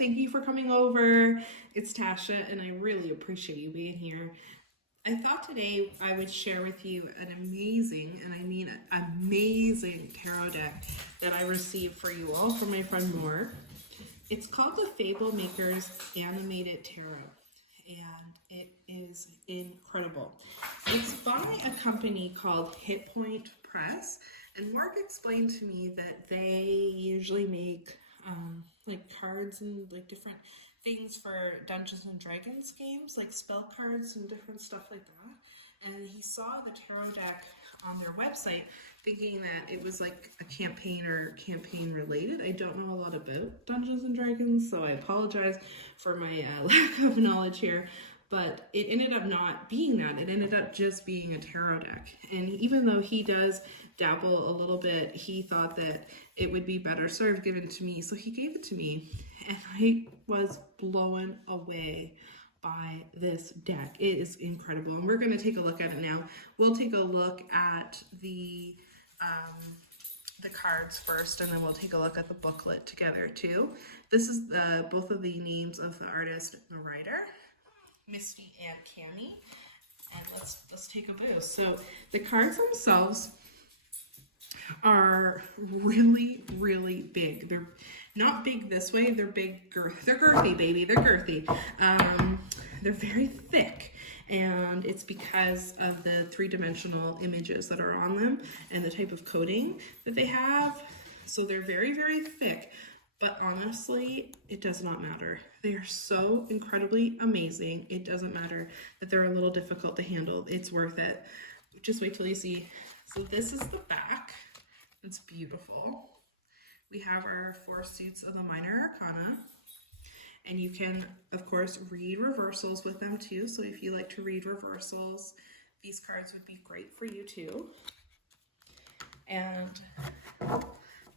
thank you for coming over. It's Tasha, and I really appreciate you being here. I thought today I would share with you an amazing, and I mean amazing, tarot deck that I received for you all from my friend Moore. It's called the Fablemakers Animated Tarot, and it is incredible. It's by a company called Hit Point Press, and Mark explained to me that they usually make like cards and like different things for Dungeons and Dragons games, like spell cards and different stuff like that. And he saw the tarot deck on their website thinking that it was like a campaign or campaign related. I don't know a lot about Dungeons and Dragons, so I apologize for my lack of knowledge here. But it ended up not being that. It ended up just being a tarot deck. And even though he does dabble a little bit, he thought that it would be better served given to me. So he gave it to me. And I was blown away by this deck. It is incredible. And we're going to take a look at it now. We'll take a look at the cards first, and then we'll take a look at the booklet together too. This is both of the names of the artist and the writer, Misty and Cami. And let's take a boost. So the cards themselves are really, really big. They're not big this way. They're big, they're girthy, baby. They're girthy. They're very thick, and it's because of the three-dimensional images that are on them and the type of coding that they have. So they're very, very thick, but honestly, it does not matter. They are so incredibly amazing. It doesn't matter that they're a little difficult to handle. It's worth it. Just wait till you see. So this is the back. It's beautiful. We have our 4 suits of the minor arcana, and you can, of course, read reversals with them too. So if you like to read reversals, these cards would be great for you too. And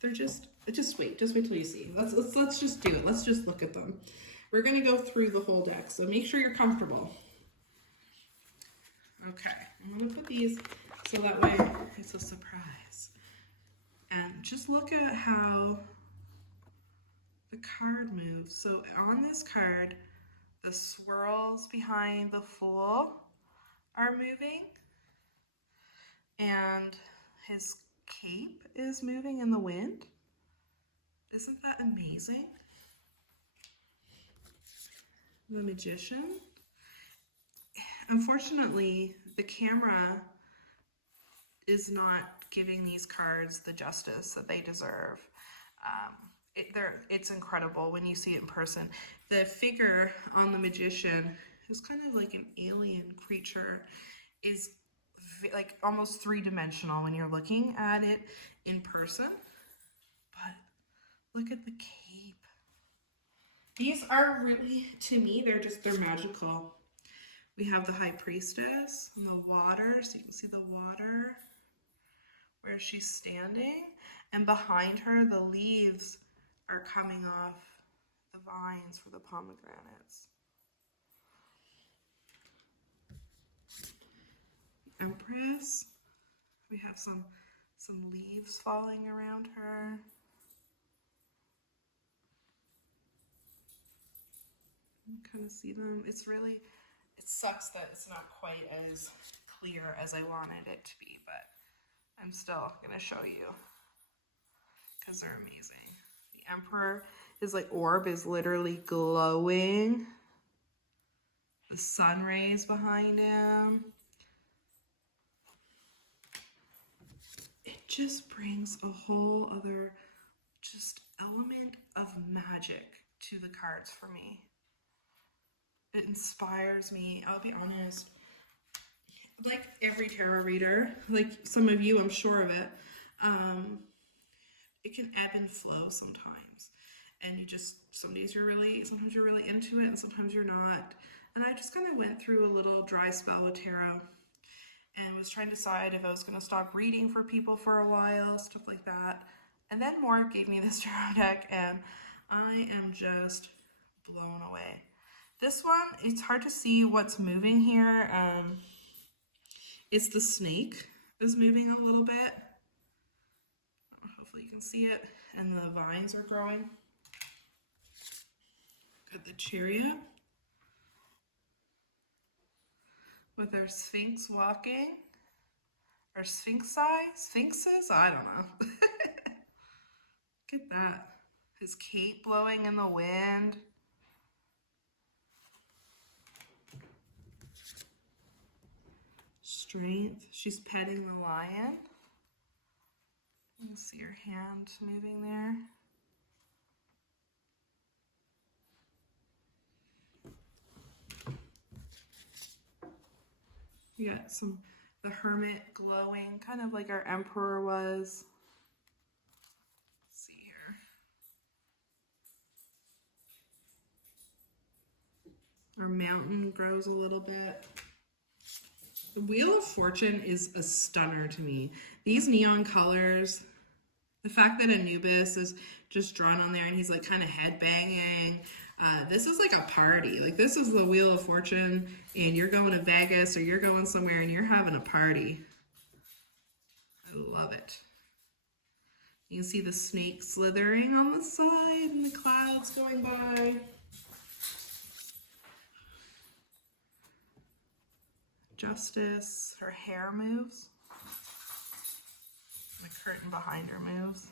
they're just wait till you see. Let's just do it. Let's just look at them. We're gonna go through the whole deck, so make sure you're comfortable. Okay, I'm gonna put these so that way it's a surprise. And just look at how the card moves. So on this card, the swirls behind the Fool are moving, and his cape is moving in the wind. Isn't that amazing? The Magician. Unfortunately, the camera is not giving these cards the justice that they deserve. It's incredible when you see it in person. The figure on the Magician, who's kind of like an alien creature, is like almost three-dimensional when you're looking at it in person. But look at the cape. These are really, to me, they're magical. We have the High Priestess and the water, so you can see the water where she's standing, and behind her the leaves are coming off the vines for the pomegranates. Empress, we have some leaves falling around her. You can kind of see them. It sucks that it's not quite as clear as I wanted it to be, but I'm still gonna show you because they're amazing. The Emperor, his like orb is literally glowing. The sun rays behind him. It just brings a whole other just element of magic to the cards for me. It inspires me. I'll be honest. Like every tarot reader, like some of you, I'm sure of it, it can ebb and flow sometimes. And sometimes you're really into it and sometimes you're not. And I just kind of went through a little dry spell with tarot and was trying to decide if I was going to stop reading for people for a while, stuff like that. And then Mark gave me this tarot deck and I am just blown away. This one, it's hard to see what's moving here. It's the snake is moving a little bit. Hopefully you can see it. And the vines are growing. Got the chariot with our sphinx walking, or sphinxes, I don't know. Look at that. His cape blowing in the wind. Strength. She's petting the lion. You can see her hand moving there. We got the hermit glowing, kind of like our emperor was. Let's see here. Our mountain grows a little bit. The Wheel of Fortune is a stunner to me. These neon colors, the fact that Anubis is just drawn on there and he's like kind of headbanging. This is like a party. Like this is the Wheel of Fortune and you're going to Vegas or you're going somewhere and you're having a party. I love it. You can see the snake slithering on the side and the clouds going by. Justice, her hair moves. The curtain behind her moves.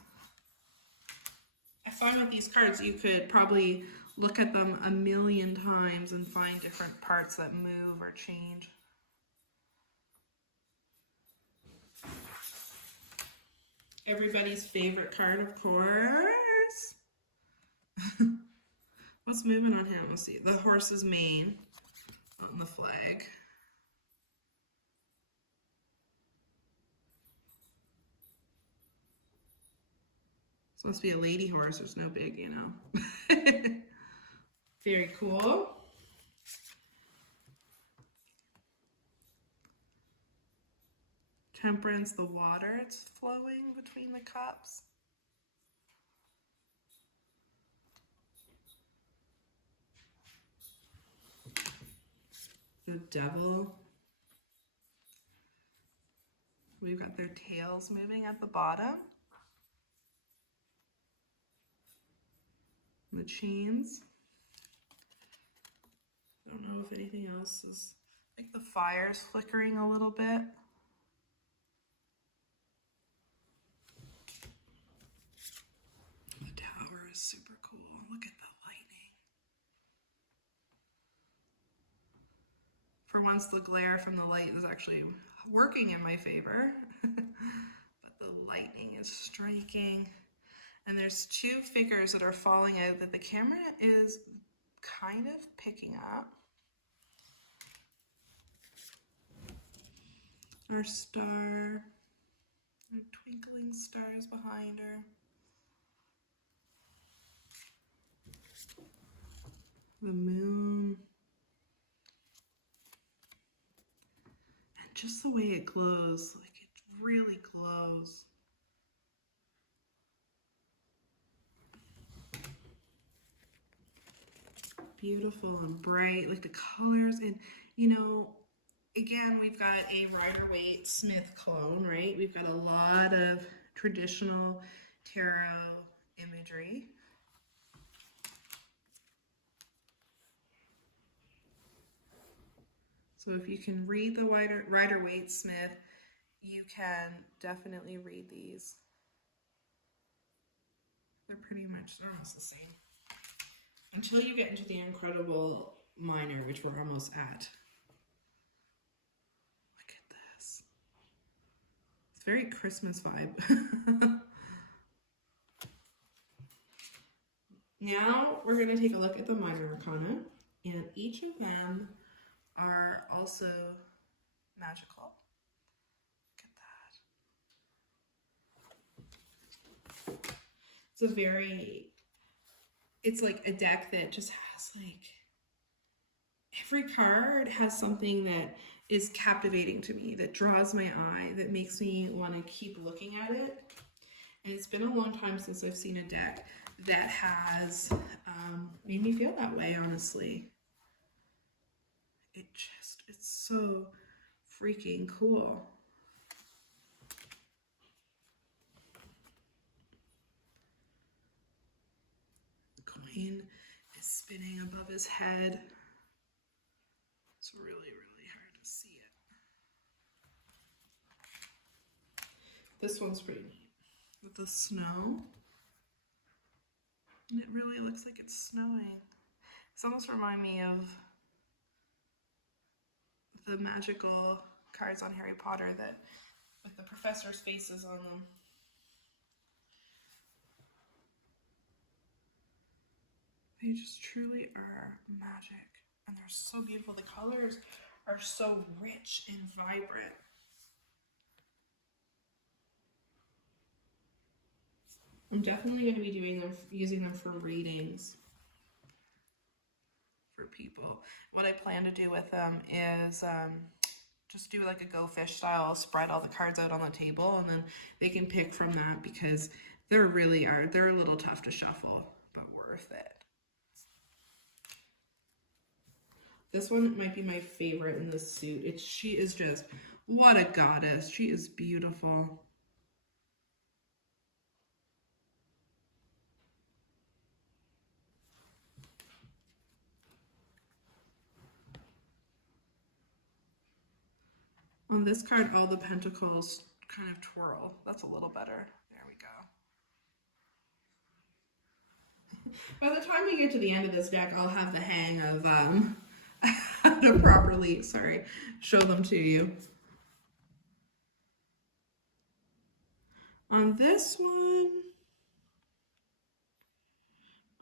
I find with these cards you could probably look at them a million times and find different parts that move or change. Everybody's favorite card, of course. What's moving on him? Let's see. The horse's mane on the flag. This must be a lady horse. There's no big, you know. Very cool. Temperance, the water, it's flowing between the cups. The devil. We've got their tails moving at the bottom. The chains. I don't know if anything else is, like the fire's flickering a little bit. The tower is super cool. Look at the lightning. For once, the glare from the light is actually working in my favor. But the lightning is striking. And there's two figures that are falling out that the camera is kind of picking up. Our star, our twinkling stars behind her. The moon. And just the way it glows, like it really glows. Beautiful and bright, like the colors, and you know, again, we've got a Rider-Waite Smith clone, right? We've got a lot of traditional tarot imagery. So if you can read the Rider-Waite Smith, you can definitely read these. They're almost the same. Until you get into the Incredible Minor, which we're almost at. Look at this. It's very Christmas vibe. Now we're going to take a look at the Minor Arcana, and each of them are also magical. Look at that. It's like a deck that just has like, every card has something that is captivating to me, that draws my eye, that makes me want to keep looking at it. And it's been a long time since I've seen a deck that has made me feel that way, honestly. It's so freaking cool. Queen is spinning above his head. It's really, really hard to see it. This one's pretty neat with the snow. And it really looks like it's snowing. This almost reminds me of the magical cards on Harry Potter that with the professor's faces on them. They just truly are magic. And they're so beautiful. The colors are so rich and vibrant. I'm definitely going to be using them for readings for people. What I plan to do with them is just do like a Go Fish style, spread all the cards out on the table, and then they can pick from that because they're a little tough to shuffle, but worth it. This one might be my favorite in this suit. She is just, what a goddess. She is beautiful. On this card, all the pentacles kind of twirl. That's a little better. There we go. By the time we get to the end of this deck, I'll have the hang of how to properly, show them to you. On this one,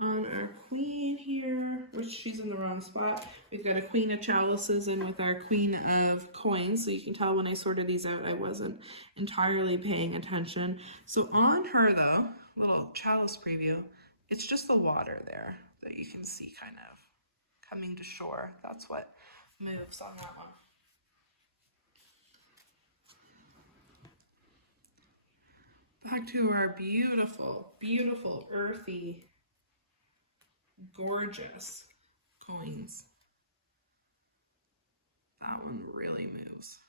on our queen here, which she's in the wrong spot, we've got a queen of chalices in with our queen of coins. So you can tell when I sorted these out, I wasn't entirely paying attention. So on her though, little chalice preview, it's just the water there that you can see kind of coming to shore. That's what moves on that one. Back to our beautiful, beautiful, earthy, gorgeous coins. That one really moves.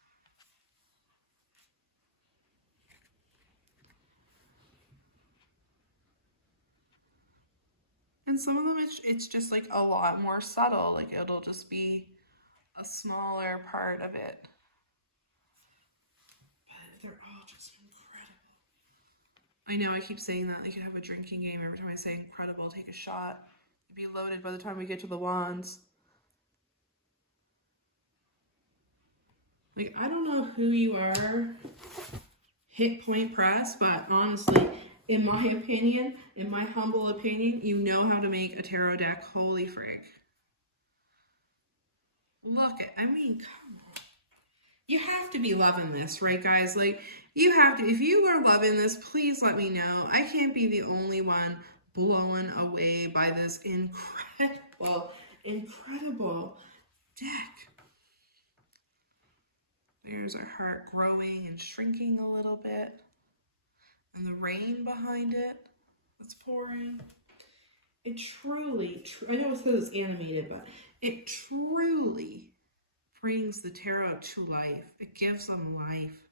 And some of them, it's just like a lot more subtle. Like it'll just be a smaller part of it. But they're all just incredible. I know I keep saying that. I could have a drinking game every time I say incredible, take a shot. It'd be loaded by the time we get to the wands. Like, I don't know who you are, hit point press, but honestly, in my opinion, in my humble opinion, you know how to make a tarot deck. Holy frig. Look at, I mean, come on. You have to be loving this, right, guys? Like, you have to. If you are loving this, please let me know. I can't be the only one blown away by this incredible deck. There's our heart growing and shrinking a little bit. And the rain behind it that's pouring. It truly, I know it says it's animated, but it truly brings the tarot to life. It gives them life.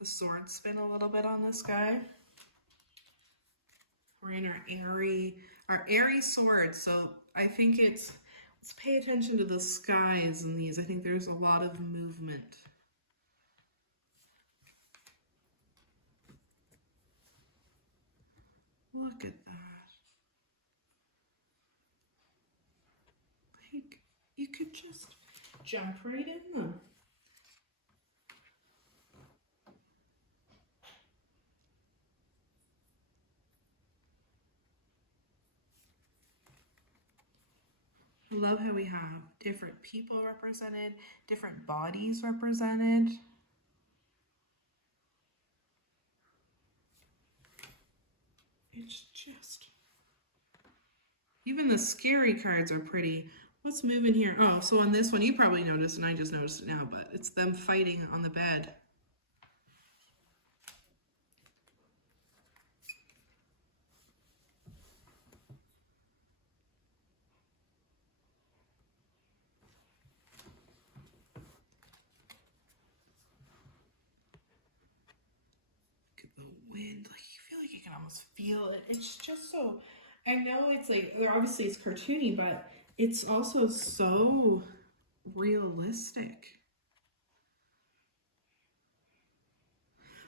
The swords spin a little bit on this guy. We're in our airy swords. So I think let's pay attention to the skies in these. I think there's a lot of movement. Look at that. Like, you could just jump right in them. I love how we have different people represented, different bodies represented. It's just, even the scary cards are pretty. What's moving here? Oh, so on this one, you probably noticed, and I just noticed it now, but it's them fighting on the bed. Look at the wind. Like, you feel like you can almost feel it. It's just so, I know it's like, obviously it's cartoony, but it's also so realistic.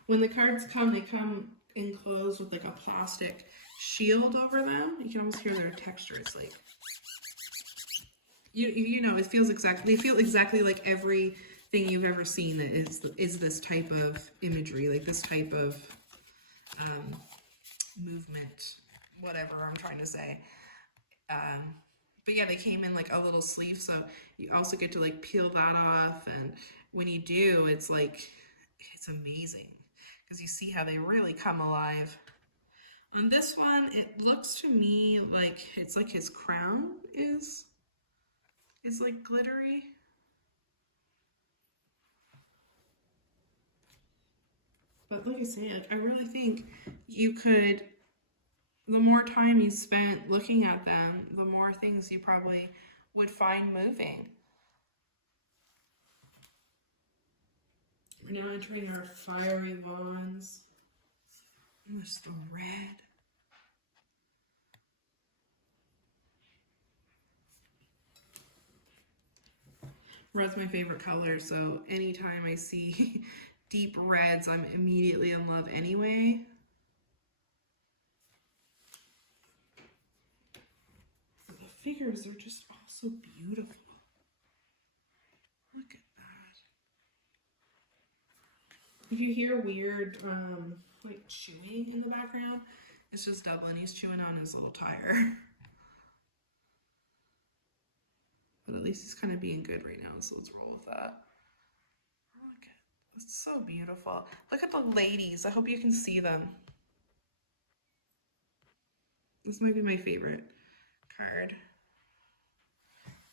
When the cards come, they come enclosed with like a plastic shield over them. You can almost hear their texture. It's like, you know, it feels exactly, they feel exactly like everything you've ever seen that is this type of imagery, like this type of movement, whatever I'm trying to say. But yeah, they came in like a little sleeve, so you also get to like peel that off, and when you do, it's like, it's amazing because you see how they really come alive. On this one, it looks to me like it's like his crown is like glittery. But like I say, like, I really think you could, the more time you spent looking at them, the more things you probably would find moving. We're now entering our fiery wands. There's the red. Red's my favorite color, so anytime I see deep reds, I'm immediately in love anyway. The figures are just all so beautiful. Look at that. If you hear weird like chewing in the background, it's just Dublin. He's chewing on his little tire. But at least he's kind of being good right now, so let's roll with that. Look at, it's so beautiful. Look at the ladies. I hope you can see them. This might be my favorite card.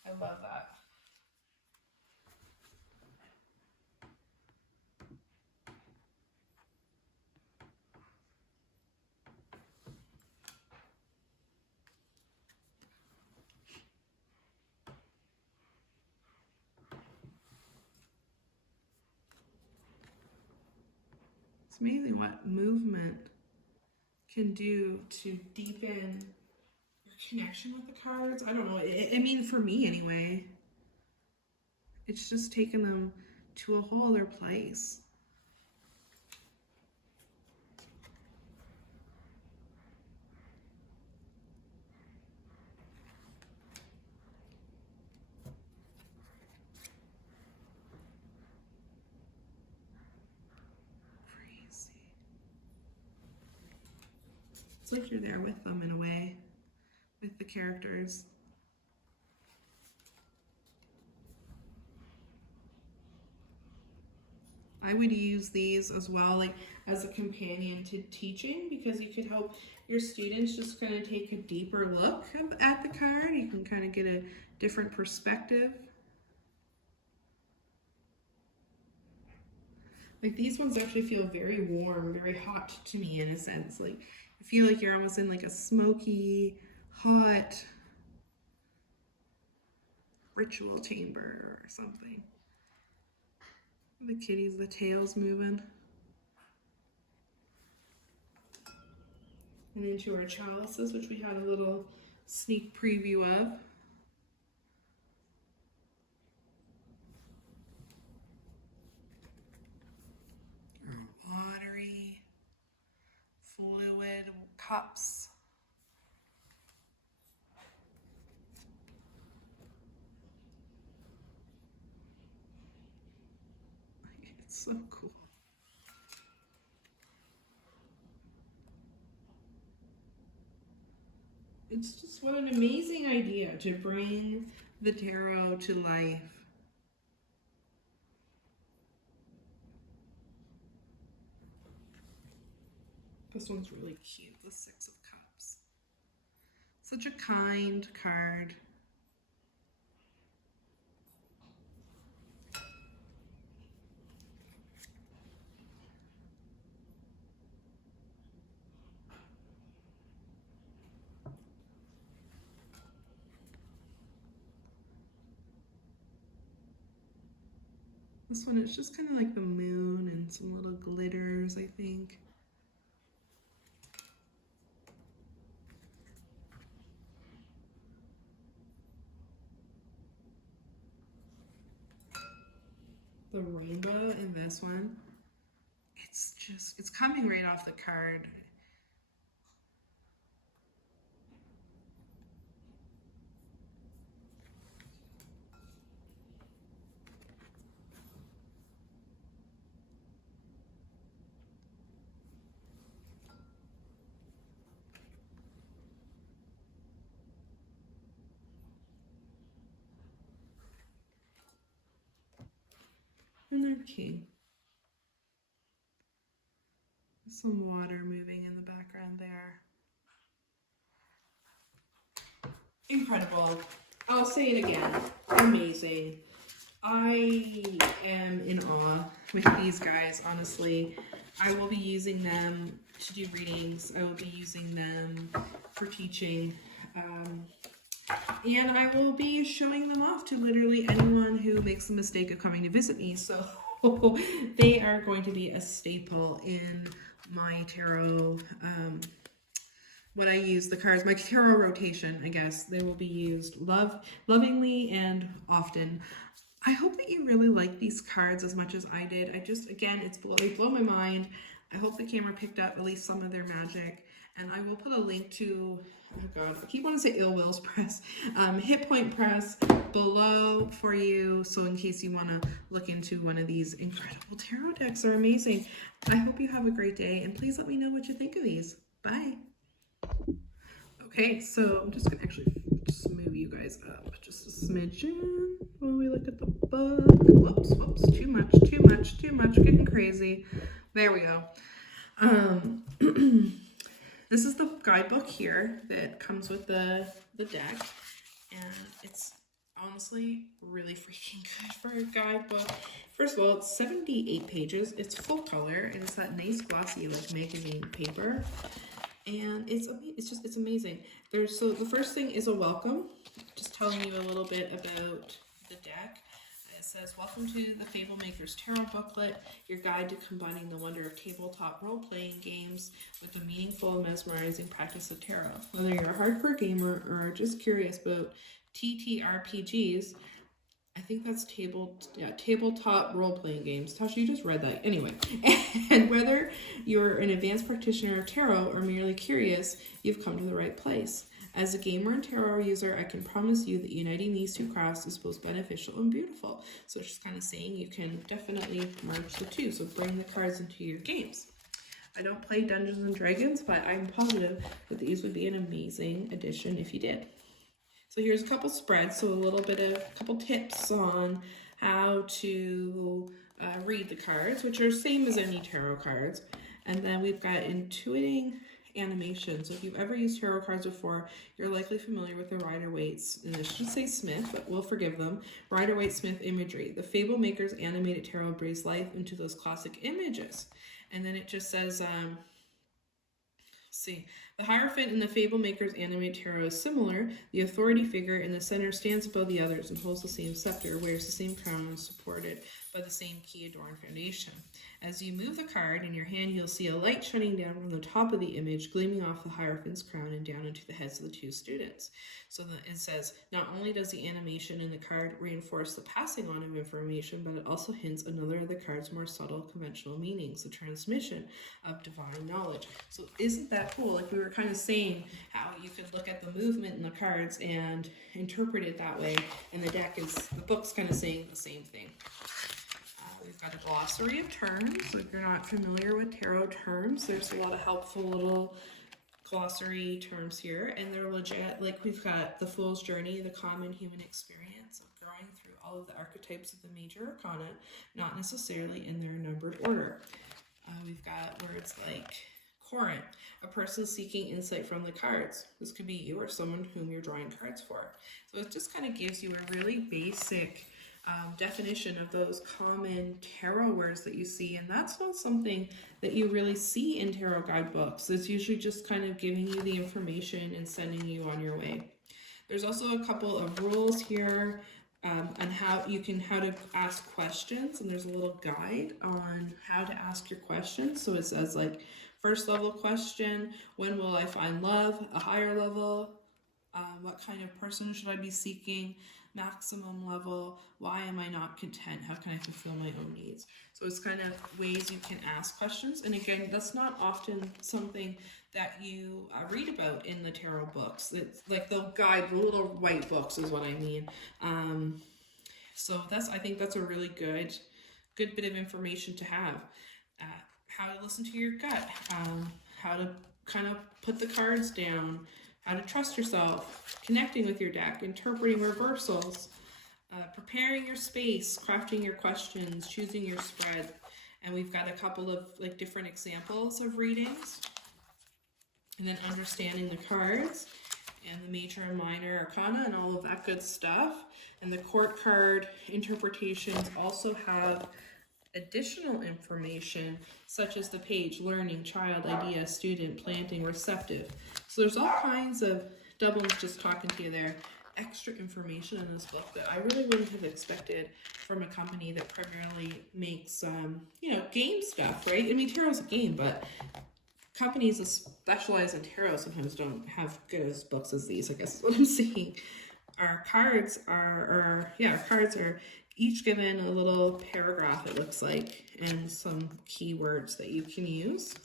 I love that. It's amazing what movement can do to deepen your connection with the cards. I don't know. I mean, for me anyway, it's just taken them to a whole other place. It's like you're there with them in a way, with the characters. I would use these as well, like as a companion to teaching, because you could help your students just kind of take a deeper look at the card. You can kind of get a different perspective. Like these ones actually feel very warm, very hot to me in a sense. Like I feel like you're almost in like a smoky, hot ritual chamber or something. The kitties, the tails moving. And into our chalices, which we had a little sneak preview of. Watery, fluid cups. It's so cool. It's just what an amazing idea to bring the tarot to life. This one's really cute, the Six of Cups. Such a kind card. This one is just kind of like the moon and some little glitters, I think. the rainbow in this one. It's coming right off the card. And they're king. Some water moving in the background there. Incredible. I'll say it again. Amazing. I am in awe with these guys, honestly. I will be using them to do readings. I will be using them for teaching. And I will be showing them off to literally anyone who makes the mistake of coming to visit me. So they are going to be a staple in my tarot, when I use the cards, my tarot rotation, I guess. They will be used lovingly and often. I hope that you really like these cards as much as I did. Again, they blow my mind. I hope the camera picked up at least some of their magic. And I will put a link to, oh God, I keep wanting to say Ill Will's Press, Hit Point Press below for you. So in case you want to look into one of these incredible tarot decks, they're amazing. I hope you have a great day, and please let me know what you think of these. Bye. Okay, so I'm just gonna actually just move you guys up just a smidgen while we look at the book. Whoops, too much, getting crazy. There we go. This is the guidebook here that comes with the deck, and it's honestly really freaking good for a guidebook. First of all, it's 78 pages, it's full color, and it's that nice glossy like magazine paper. And it's amazing. So the first thing is a welcome, just telling you a little bit about the deck. It says, welcome to the Fablemakers Tarot booklet, your guide to combining the wonder of tabletop role-playing games with the meaningful, mesmerizing practice of tarot. Whether you're a hardcore gamer or just curious about TTRPGs, I think that's tabletop role-playing games. Tasha, you just read that. Anyway, and whether you're an advanced practitioner of tarot or merely curious, you've come to the right place. As a gamer and tarot user, I can promise you that uniting these two crafts is both beneficial and beautiful. So it's just kind of saying you can definitely merge the two. So bring the cards into your games. I don't play Dungeons and Dragons, but I'm positive that these would be an amazing addition if you did. So here's a couple spreads, so a couple tips on how to read the cards, which are same as any tarot cards. And then we've got intuiting animation. So if you've ever used tarot cards before, you're likely familiar with the Rider-Waite's, and this should say Smith, but we'll forgive them, Rider-Waite-Smith imagery. The Fablemakers animated tarot breathes life into those classic images. And then it just says, the Hierophant in the Fablemakers animated tarot is similar. The authority figure in the center stands above the others and holds the same scepter, wears the same crown, and is supported by the same key-adorned foundation. As you move the card in your hand, you'll see a light shining down from the top of the image, gleaming off the Hierophant's crown and down into the heads of the two students. So it says, not only does the animation in the card reinforce the passing on of information, but it also hints another of the card's more subtle conventional meanings, the transmission of divine knowledge. So isn't that cool? Like we were kind of saying how you could look at the movement in the cards and interpret it that way, and the book's kind of saying the same thing. We've got a glossary of terms. So if you're not familiar with tarot terms, there's a lot of helpful little glossary terms here, and they're legit. Like we've got the Fool's Journey, the common human experience of growing through all of the archetypes of the major arcana, not necessarily in their numbered order. We've got words like Corin, a person seeking insight from the cards. This could be you or someone whom you're drawing cards for. So it just kind of gives you a really basic definition of those common tarot words that you see, and that's not something that you really see in tarot guidebooks. It's usually just kind of giving you the information and sending you on your way. There's also a couple of rules here on how to ask questions, and there's a little guide on how to ask your questions. So it says like first level question, when will I find love? A higher level, what kind of person should I be seeking? maximum level, why am I not content, how can I fulfill my own needs? So it's kind of ways you can ask questions. And again, that's not often something that you read about in the tarot books. It's like the little white books is what I mean. So I think that's a really good bit of information to have. How to listen to your gut, how to kind of put the cards down, how to trust yourself, connecting with your deck, interpreting reversals, preparing your space, crafting your questions, choosing your spread. And we've got a couple of like different examples of readings. And then understanding the cards and the major and minor arcana and all of that good stuff. And the court card interpretations also have additional information such as the page, learning, child, idea, student, planting, receptive. So there's all kinds of, Dublin's just talking to you there, extra information in this book that I really wouldn't have expected from a company that primarily makes, game stuff, right? I mean, tarot's a game, but companies that specialize in tarot sometimes don't have good as books as these, I guess is what I'm saying. Our cards are each given a little paragraph, it looks like, and some keywords that you can use.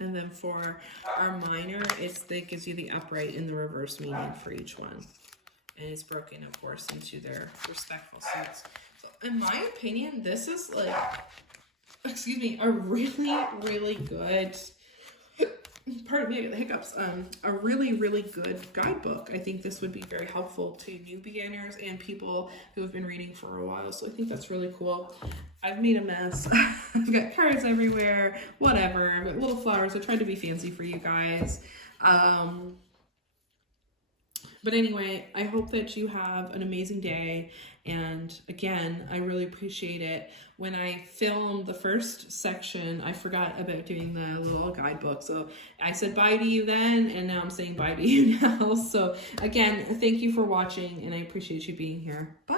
And then for our minor, that gives you the upright and the reverse meaning for each one. And it's broken, of course, into their respectful suits. So in my opinion, this is like, a really, really good, pardon me, the hiccups, a really, really good guidebook. I think this would be very helpful to new beginners and people who have been reading for a while. So I think that's really cool. I've made a mess. I've got cards everywhere, whatever. I've got little flowers. I tried to be fancy for you guys. But anyway, I hope that you have an amazing day. And again, I really appreciate it. When I filmed the first section, I forgot about doing the little guidebook. So I said bye to you then, and now I'm saying bye to you now. So again, thank you for watching, and I appreciate you being here. Bye.